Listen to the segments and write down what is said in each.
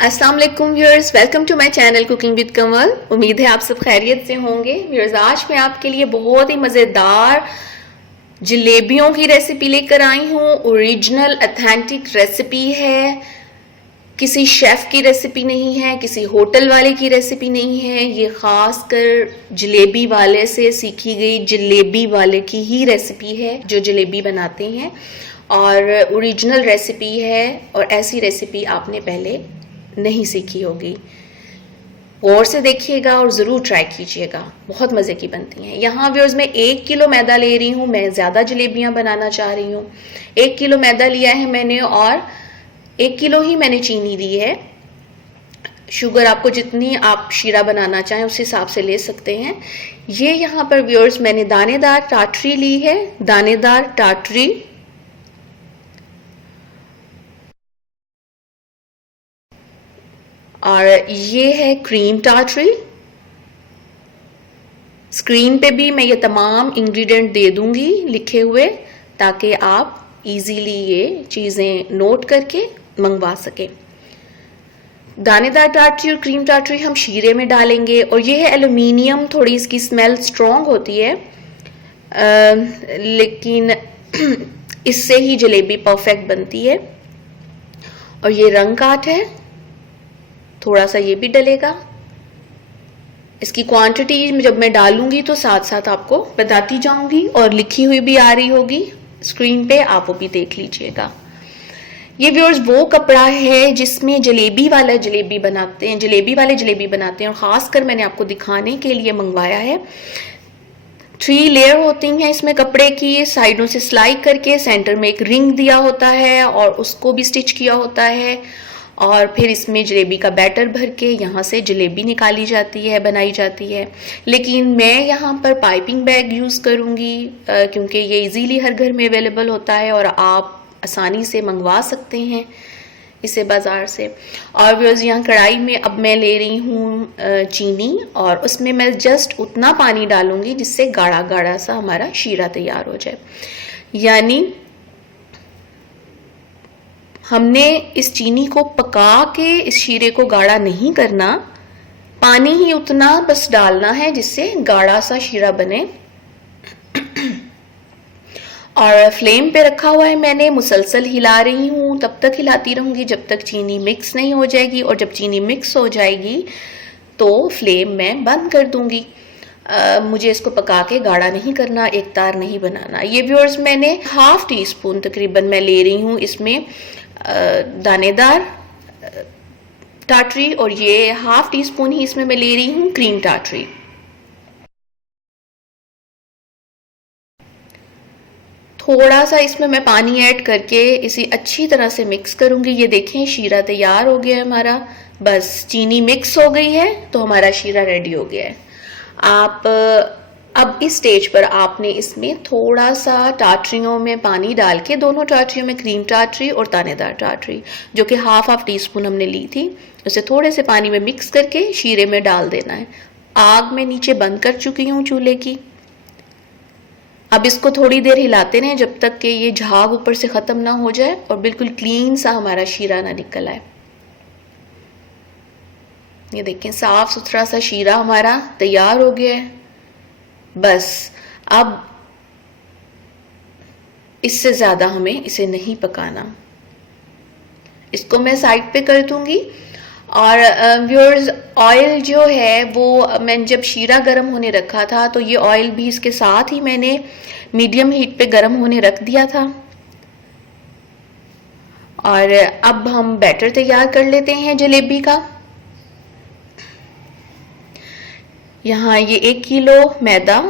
अस्सलाम वालेकुम viewers, welcome to my channel cooking with Kamal. उम्मीद है आप सब खैरियत से होंगे। व्यूअर्स, आज मैं आपके लिए बहुत ही मज़ेदार जलेबियों की रेसिपी लेकर आई हूँ। ओरिजिनल ऑथेंटिक रेसिपी है, किसी शेफ़ की रेसिपी नहीं है, किसी होटल वाले की रेसिपी नहीं है। ये ख़ास कर जलेबी वाले से सीखी गई जलेबी वाले की ही रेसिपी है जो जलेबी बनाते हैं, और ओरिजिनल रेसिपी है। और ऐसी रेसिपी आपने पहले नहीं सीखी होगी। गौर से देखिएगा और ज़रूर ट्राई कीजिएगा, बहुत मज़े की बनती हैं। यहाँ व्यूअर्स मैं 1 किलो मैदा ले रही हूँ, मैं ज़्यादा जलेबियाँ बनाना चाह रही हूँ। 1 किलो मैदा लिया है मैंने और 1 किलो ही मैंने चीनी ली है। शुगर आपको जितनी आप शीरा बनाना चाहें उस हिसाब से ले सकते हैं। ये यहाँ पर व्यूअर्स मैंने दानेदार टाटरी ली है, दानेदार टाटरी। और ये है क्रीम टाटरी। स्क्रीन पे भी मैं ये तमाम इंग्रेडिएंट दे दूंगी लिखे हुए, ताकि आप इजीली ये चीज़ें नोट करके मंगवा सकें। दानेदार टाटरी और क्रीम टाटरी हम शीरे में डालेंगे। और ये है एल्युमिनियम, थोड़ी इसकी स्मेल स्ट्रॉन्ग होती है, लेकिन इससे ही जलेबी परफेक्ट बनती है। और ये रंग काट है, थोड़ा सा ये भी डलेगा। इसकी क्वांटिटी जब मैं डालूंगी तो साथ साथ आपको बताती जाऊंगी, और लिखी हुई भी आ रही होगी स्क्रीन पे, आप वो भी देख लीजिएगा। ये व्यूअर्स वो कपड़ा है जिसमें जलेबी वाले जलेबी बनाते हैं, और खासकर मैंने आपको दिखाने के लिए मंगवाया है। 3 लेयर होती हैं इसमें कपड़े की, साइडों से सिलाई करके सेंटर में एक रिंग दिया होता है और उसको भी स्टिच किया होता है। और फिर इसमें जलेबी का बैटर भर के यहाँ से जलेबी निकाली जाती है, बनाई जाती है। लेकिन मैं यहाँ पर पाइपिंग बैग यूज़ करूँगी, क्योंकि ये इजीली हर घर में अवेलेबल होता है और आप आसानी से मंगवा सकते हैं इसे बाज़ार से। और व्यूअर्स, यहाँ कढ़ाई में अब मैं ले रही हूँ चीनी, और उसमें मैं जस्ट उतना पानी डालूँगी जिससे गाढ़ा गाढ़ा सा हमारा शीरा तैयार हो जाए। यानी हमने इस चीनी को पका के इस शीरे को गाढ़ा नहीं करना, पानी ही उतना बस डालना है जिससे गाढ़ा सा शीरा बने। और फ्लेम पे रखा हुआ है मैंने, मुसलसल हिला रही हूँ, तब तक हिलाती रहूँगी जब तक चीनी मिक्स नहीं हो जाएगी। और जब चीनी मिक्स हो जाएगी तो फ्लेम मैं बंद कर दूँगी। मुझे इसको पका के गाढ़ा नहीं करना, एक तार नहीं बनाना। ये व्यूअर्स मैंने 1/2 टीस्पून तकरीबन मैं ले रही हूँ इसमें दानेदार टाटरी, और ये 1/2 टीस्पून ही इसमें मैं ले रही हूँ क्रीम टाटरी। थोड़ा सा इसमें मैं पानी ऐड करके इसे अच्छी तरह से मिक्स करूँगी। ये देखें शीरा तैयार हो गया है हमारा, बस चीनी मिक्स हो गई है तो हमारा शीरा रेडी हो गया है। आप अब इस स्टेज पर आपने इसमें थोड़ा सा टाटरियों में पानी डाल के, दोनों टाटरियों में क्रीम टाटरी और दानेदार टाटरी जो कि 1/2 टीस्पून हमने ली थी, उसे थोड़े से पानी में मिक्स करके शीरे में डाल देना है। आग मैं नीचे बंद कर चुकी हूँ चूल्हे की। अब इसको थोड़ी देर हिलाते रहें जब तक कि ये झाग ऊपर से ख़त्म ना हो जाए और बिल्कुल क्लीन सा हमारा शीरा ना निकल आए। ये देखें, साफ सुथरा सा शीरा हमारा तैयार हो गया है। बस अब इससे ज़्यादा हमें इसे नहीं पकाना, इसको मैं साइड पे कर दूंगी। और व्यूअर्स, ऑयल जो है वो मैंने जब शीरा गर्म होने रखा था तो ये ऑयल भी इसके साथ ही मैंने मीडियम हीट पे गर्म होने रख दिया था। और अब हम बैटर तैयार कर लेते हैं जलेबी का। यहाँ ये 1 किलो मैदा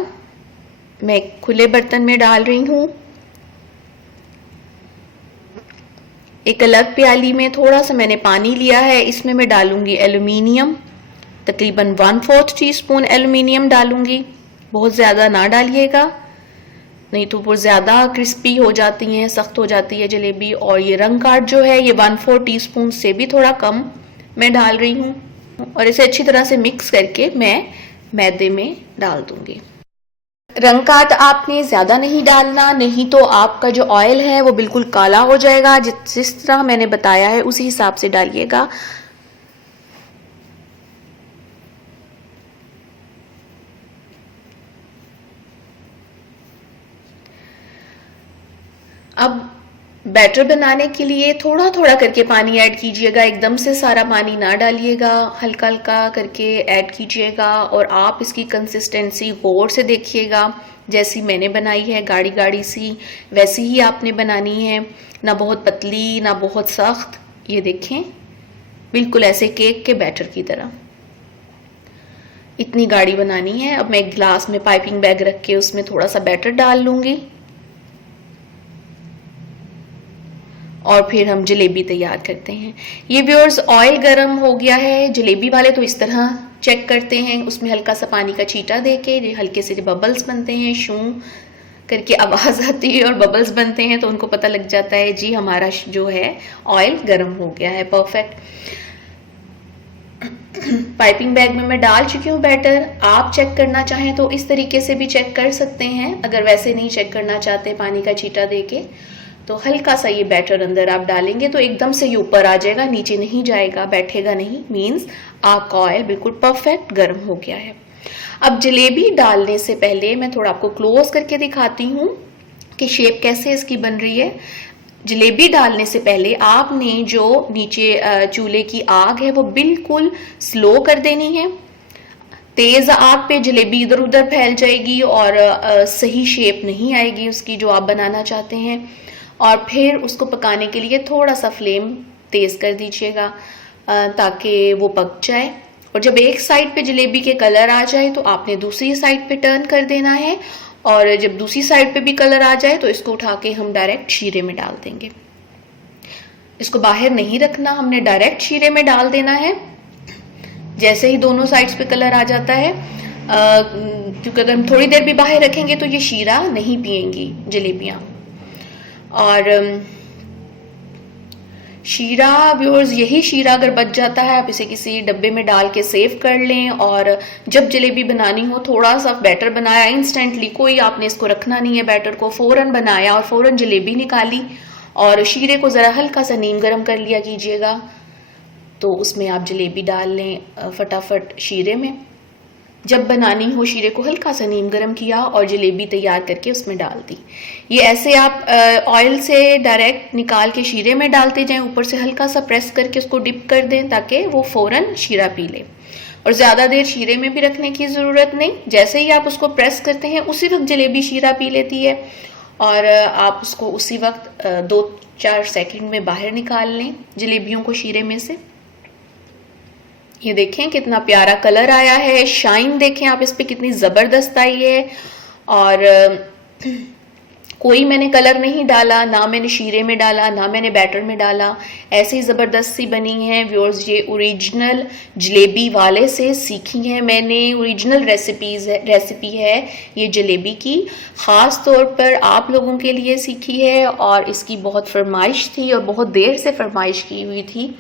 मैं खुले बर्तन में डाल रही हूँ। एक अलग प्याली में थोड़ा सा मैंने पानी लिया है, इसमें मैं डालूंगी एल्युमिनियम, तकरीबन 1/4 टीस्पून एल्युमिनियम डालूंगी। बहुत ज़्यादा ना डालिएगा, नहीं तो वो ज़्यादा क्रिस्पी हो जाती हैं, सख्त हो जाती है जलेबी। और ये रंग काट जो है ये 1/4 टीस्पून से भी थोड़ा कम मैं डाल रही हूँ। और इसे अच्छी तरह से मिक्स करके मैं मैदे में डाल दूंगी। रंग काट आपने ज़्यादा नहीं डालना, नहीं तो आपका जो ऑयल है वो बिल्कुल काला हो जाएगा। जिस तरह मैंने बताया है उसी हिसाब से डालिएगा। अब बैटर बनाने के लिए थोड़ा थोड़ा करके पानी ऐड कीजिएगा, एकदम से सारा पानी ना डालिएगा, हल्का हल्का करके ऐड कीजिएगा। और आप इसकी कंसिस्टेंसी गौर से देखिएगा, जैसी मैंने बनाई है गाढ़ी गाढ़ी सी, वैसी ही आपने बनानी है, ना बहुत पतली ना बहुत सख्त। ये देखें, बिल्कुल ऐसे केक के बैटर की तरह इतनी गाढ़ी बनानी है। अब मैं एक ग्लास में पाइपिंग बैग रख के उसमें थोड़ा सा बैटर डाल लूंगी और फिर हम जलेबी तैयार करते हैं। ये व्यूअर्स ऑयल गरम हो गया है। जलेबी वाले तो इस तरह चेक करते हैं, उसमें हल्का सा पानी का छींटा देके हल्के से बबल्स बनते हैं, शू करके आवाज आती है और बबल्स बनते हैं, तो उनको पता लग जाता है जी हमारा जो है ऑयल गरम हो गया है। परफेक्ट। पाइपिंग बैग में मैं डाल चुकी हूँ बैटर। आप चेक करना चाहें तो इस तरीके से भी चेक कर सकते हैं। अगर वैसे नहीं चेक करना चाहते पानी का छींटा देके, तो हल्का सा ये बैटर अंदर आप डालेंगे तो एकदम से ये ऊपर आ जाएगा, नीचे नहीं जाएगा, बैठेगा नहीं। मींस आपका ऑयल बिल्कुल परफेक्ट गर्म हो गया है। अब जलेबी डालने से पहले मैं थोड़ा आपको क्लोज करके दिखाती हूँ कि शेप कैसे इसकी बन रही है। जलेबी डालने से पहले आपने जो नीचे चूल्हे की आग है वो बिल्कुल स्लो कर देनी है। तेज आग पे जलेबी इधर उधर फैल जाएगी और सही शेप नहीं आएगी उसकी जो आप बनाना चाहते हैं। और फिर उसको पकाने के लिए थोड़ा सा फ्लेम तेज कर दीजिएगा ताकि वो पक जाए। और जब एक साइड पे जलेबी के कलर आ जाए तो आपने दूसरी साइड पे टर्न कर देना है, और जब दूसरी साइड पे भी कलर आ जाए तो इसको उठा के हम डायरेक्ट शीरे में डाल देंगे। इसको बाहर नहीं रखना, हमने डायरेक्ट शीरे में डाल देना है जैसे ही दोनों साइड्स पे कलर आ जाता है। क्योंकि अगर हम थोड़ी देर भी बाहर रखेंगे तो ये शीरा नहीं पिएंगी जलेबियां। और शीरा व्यूअर्स, यही शीरा अगर बच जाता है आप इसे किसी डब्बे में डाल के सेव कर लें, और जब जलेबी बनानी हो थोड़ा सा बैटर बनाया इंस्टेंटली, कोई आपने इसको रखना नहीं है बैटर को, फौरन बनाया और फौरन जलेबी निकाली और शीरे को ज़रा हल्का सा नीम गर्म कर लिया कीजिएगा, तो उसमें आप जलेबी डाल लें फटाफट शीरे में। जब बनानी हो शीरे को हल्का सा नीम गर्म किया और जलेबी तैयार करके उसमें डाल दी। ये ऐसे आप ऑयल से डायरेक्ट निकाल के शीरे में डालते जाएं, ऊपर से हल्का सा प्रेस करके उसको डिप कर दें ताकि वो फौरन शीरा पी ले। और ज़्यादा देर शीरे में भी रखने की ज़रूरत नहीं, जैसे ही आप उसको प्रेस करते हैं उसी वक्त जलेबी शीरा पी लेती है, और आप उसको उसी वक्त 2-4 सेकंड में बाहर निकाल लें जलेबियों को शीरे में से। ये देखें कितना प्यारा कलर आया है, शाइन देखें आप इस पे कितनी ज़बरदस्त आई है। और कोई मैंने कलर नहीं डाला, ना मैंने शीरे में डाला, ना मैंने बैटर में डाला, ऐसे ही ज़बरदस्त सी बनी है व्यूअर्स। ये ओरिजिनल जलेबी वाले से सीखी है मैंने, ओरिजिनल रेसिपी है ये जलेबी की, ख़ास तौर पर आप लोगों के लिए सीखी है। और इसकी बहुत फरमाइश थी और बहुत देर से फरमाइश की हुई थी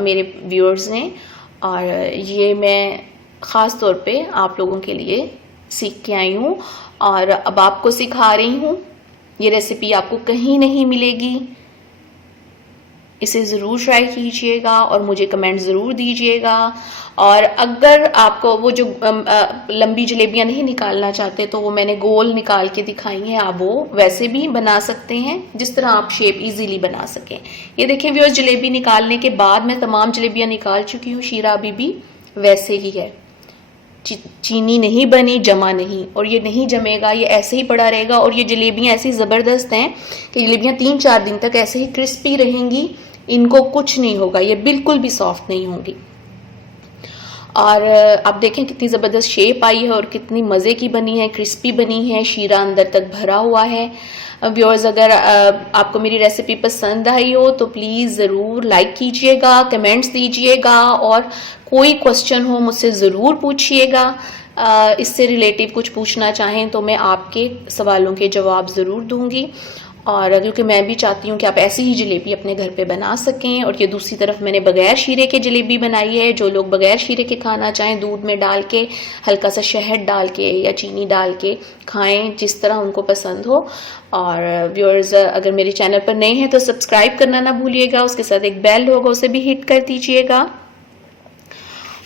मेरे व्यूअर्स ने, और ये मैं ख़ास तौर पे आप लोगों के लिए सीख के आई हूँ और अब आपको सिखा रही हूँ। ये रेसिपी आपको कहीं नहीं मिलेगी, इसे ज़रूर ट्राई कीजिएगा और मुझे कमेंट ज़रूर दीजिएगा। और अगर आपको वो जो लंबी जलेबियां नहीं निकालना चाहते तो वो मैंने गोल निकाल के दिखाई हैं, आप वो वैसे भी बना सकते हैं जिस तरह आप शेप इजीली बना सकें। ये देखें व्यूअर्स, जलेबी निकालने के बाद मैं तमाम जलेबियां निकाल चुकी हूँ, शीरा अभी भी वैसे ही है, चीनी नहीं बनी, जमा नहीं, और ये नहीं जमेगा, ये ऐसे ही पड़ा रहेगा। और ये जलेबियां ऐसी ज़बरदस्त हैं कि जलेबियां 3-4 दिन तक ऐसे ही क्रिस्पी रहेंगी, इनको कुछ नहीं होगा, ये बिल्कुल भी सॉफ्ट नहीं होंगी। और आप देखें कितनी ज़बरदस्त शेप आई है और कितनी मज़े की बनी है, क्रिस्पी बनी है, शीरा अंदर तक भरा हुआ है। व्यूअर्स, अगर आपको मेरी रेसिपी पसंद आई हो तो प्लीज़ ज़रूर लाइक कीजिएगा, कमेंट्स दीजिएगा, और कोई क्वेश्चन हो मुझसे ज़रूर पूछिएगा। इससे रिलेटिव कुछ पूछना चाहें तो मैं आपके सवालों के जवाब ज़रूर दूंगी। और क्योंकि मैं भी चाहती हूँ कि आप ऐसी ही जलेबी अपने घर पे बना सकें। और ये दूसरी तरफ मैंने बगैर शीरे के जलेबी बनाई है। जो लोग बगैर शीरे के खाना चाहें, दूध में डाल के हल्का सा शहद डाल के या चीनी डाल के खाएं, जिस तरह उनको पसंद हो। और व्यूअर्स, अगर मेरे चैनल पर नए हैं तो सब्सक्राइब करना ना भूलिएगा, उसके साथ एक बेल होगा उसे भी हिट कर दीजिएगा।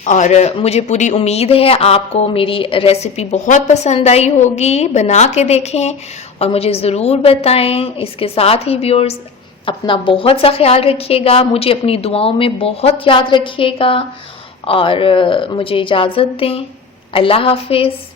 और मुझे पूरी उम्मीद है आपको मेरी रेसिपी बहुत पसंद आई होगी। बना के देखें और मुझे ज़रूर बताएं। इसके साथ ही व्यूअर्स, अपना बहुत सा ख्याल रखिएगा, मुझे अपनी दुआओं में बहुत याद रखिएगा और मुझे इजाज़त दें। अल्लाह हाफिज़।